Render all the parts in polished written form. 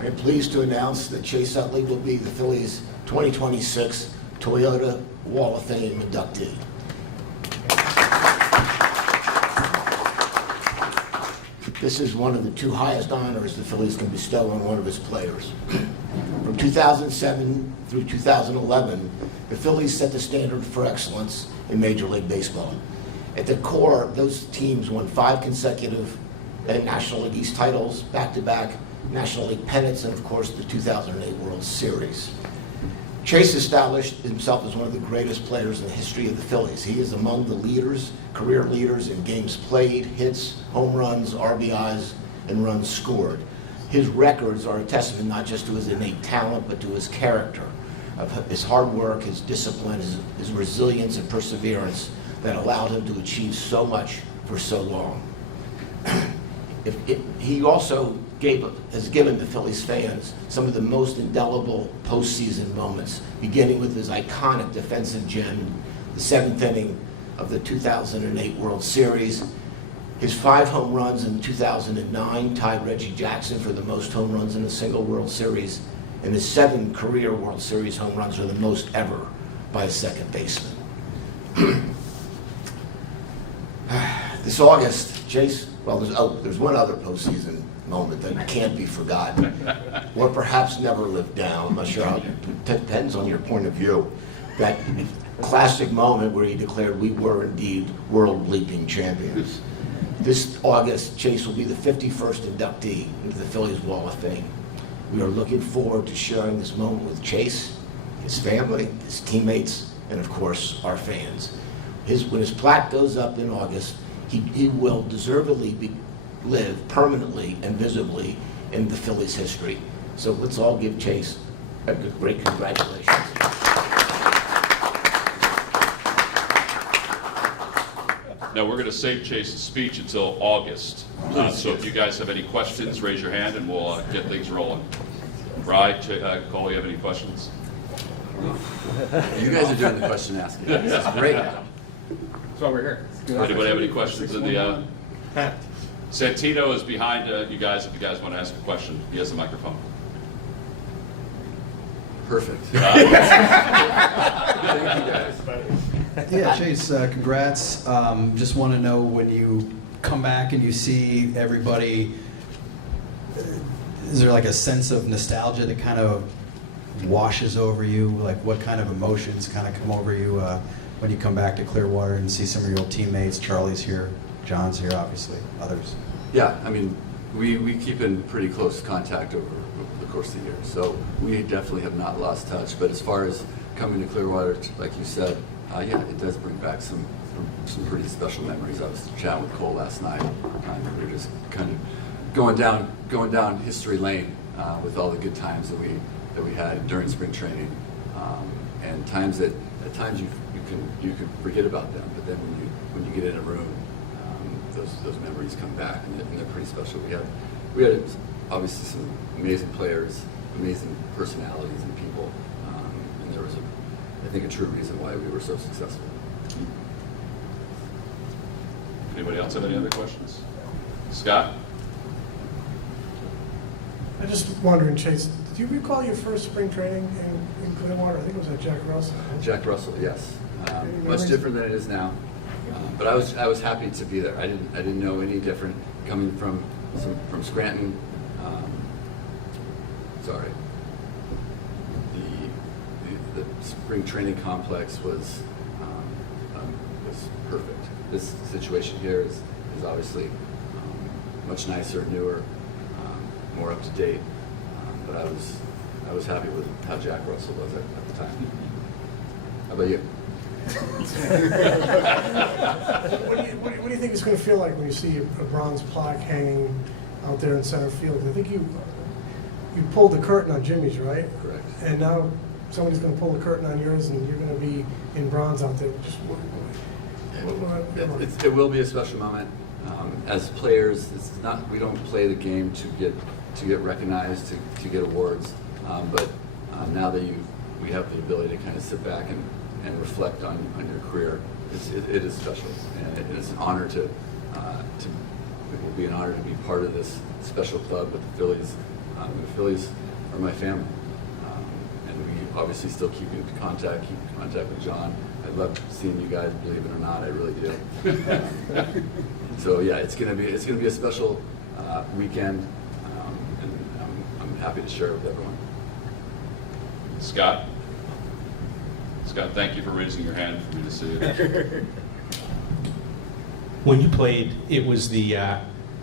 I am pleased to announce that Chase Utley will be the Phillies' 2026 Toyota Wall of Fame inductee. This is one of the two highest honors the Phillies can bestow on one of its players. From 2007 through 2011, the Phillies set the standard for excellence in Major League Baseball. At the core, those teams won 5 consecutive National League East titles, back-to-back National League pennants, and of course the 2008 World Series. Chase established himself as one of the greatest players in the history of the Phillies. He is among the leaders, career leaders in games played, hits, home runs, RBIs, and runs scored. His records are a testament not just to his innate talent, but to his character, of his hard work, his discipline, his resilience and perseverance that allowed him to achieve so much for so long. He also has given the Phillies fans some of the most indelible postseason moments, beginning with his iconic defensive gem, the 7th inning of the 2008 World Series. His 5 home runs in 2009 tied Reggie Jackson for the most home runs in a single World Series, and his 7 career World Series home runs are the most ever by a second baseman. This August, Chase, well, there's one other postseason moment that can't be forgotten, or perhaps never lived down. I'm not sure how, it depends on your point of view. That classic moment where he declared we were indeed world-leaping champions. This August, Chase will be the 51st inductee into the Phillies Wall of Fame. We are looking forward to sharing this moment with Chase, his family, his teammates, and of course, our fans. When his plaque goes up in August, he will deservedly live permanently and visibly in the Phillies' history. So let's all give Chase a great congratulations. Now, we're going to save Chase's speech until August. So if you guys have any questions, raise your hand and we'll get things rolling. Right, Cole, you have any questions? You guys are doing the question asking. This is great. That's why we're here. Anybody have any questions in the... Santino is behind you guys if you guys want to ask a question. He has the microphone. Perfect. Thank you guys. Yeah, Chase, congrats. Just want to know, when you come back and you see everybody, is there like a sense of nostalgia that kind of washes over you? Like, what kind of emotions kind of come over you when you come back to Clearwater and see some of your old teammates? Charlie's here, John's here, obviously, others. Yeah, I mean, we keep in pretty close contact over the course of the year, so we definitely have not lost touch. But as far as coming to Clearwater, like you said, yeah, it does bring back some pretty special memories. I was chatting with Cole last night, and we were just kind of going down history lane with all the good times that we had during spring training, and times that at times you can forget about them, but then when you get in a room, those memories come back, and they're pretty special. We had obviously some amazing players, amazing personalities and people, and there was I think a true reason why we were so successful. Anybody else have any other questions? Scott? I'm just wondering, Chase, do you recall your first spring training in Clearwater? I think it was at Jack Russell. Jack Russell, yes. Much different than it is now, but I was happy to be there. I didn't know any different coming from Scranton. Sorry. The spring training complex was perfect. This situation here is obviously much nicer, newer, more up to date. But I was happy with how Jack Russell was at the time. How about you? What do you think it's going to feel like when you see a bronze plaque hanging out there in center field? I think you pulled the curtain on Jimmy's, right? Correct. And now somebody's going to pull the curtain on yours, and you're going to be in bronze out there. It will be a special moment. As players, we don't play the game to get recognized, to get awards. But now that we have the ability to kind of sit back and reflect on your career, it is special, and it's an honor it will be an honor to be part of this special club with the Phillies, The Phillies are my family. And we obviously still keep in contact with John. I love seeing you guys, believe it or not, I really do. So yeah, it's gonna be a special weekend, and I'm happy to share it with everyone. Scott? Scott, thank you for raising your hand for me to see it. When you played, it was the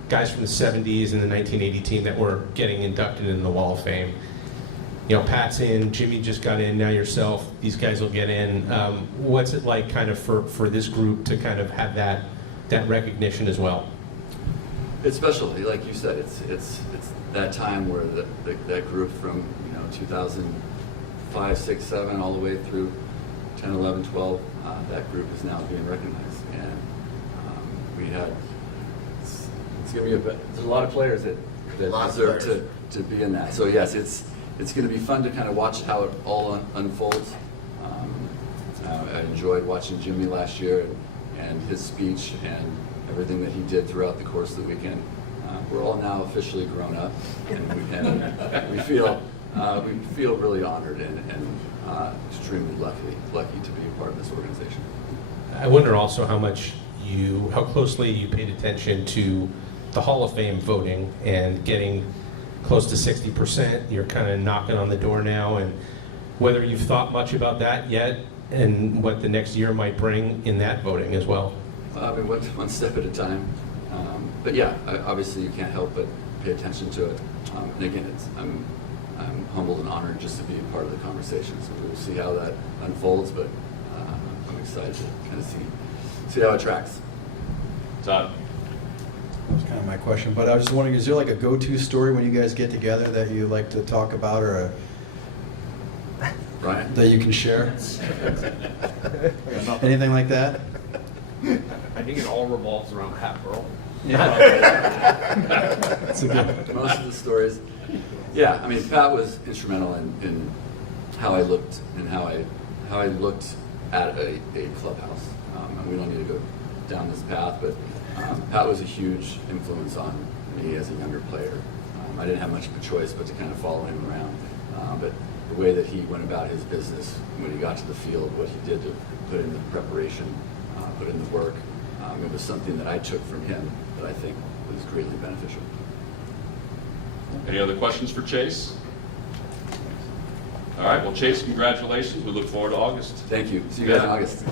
guys from the 70s and the 1980 team that were getting inducted into the Wall of Fame. You know, Pat's in, Jimmy just got in, now yourself, these guys will get in. What's it like kind of for this group to kind of have that recognition as well? It's special, like you said, it's that time where that group from 2005, 6, 7, all the way through 10, 11, 12, that group is now being recognized, and we had it's going to be there's a lot of players that deserve to be in that. So yes, it's going to be fun to kind of watch how it all unfolds. I enjoyed watching Jimmy last year and his speech and everything that he did throughout the course of the weekend. We're all now officially grown up, and we feel really honored and extremely lucky to be a part of this organization. I wonder also how closely you paid attention to the Hall of Fame voting and getting close to 60%. You're kind of knocking on the door now, and whether you've thought much about that yet and what the next year might bring in that voting as well. I mean, one step at a time. But yeah, obviously you can't help but pay attention to it. And again, I'm humbled and honored just to be a part of the conversation. So we'll see how that unfolds, but I'm excited to kind of see how it tracks. Todd? That was kind of my question, but I was just wondering, is there like a go-to story when you guys get together that you like to talk about, or Brian? that you can share? Anything like that? I think it all revolves around Pat Burrell. That's a good. Most of the stories. Yeah, I mean, Pat was instrumental in how I looked and how I looked at a clubhouse. And we don't need to go down this path, but Pat was a huge influence on me as a younger player. I didn't have much of a choice but to kind of follow him around. But the way that he went about his business when he got to the field, what he did to put in the preparation, put in the work, it was something that I took from him that I think was greatly beneficial. Any other questions for Chase? All right, well, Chase, congratulations. We look forward to August. Thank you. See you guys in August.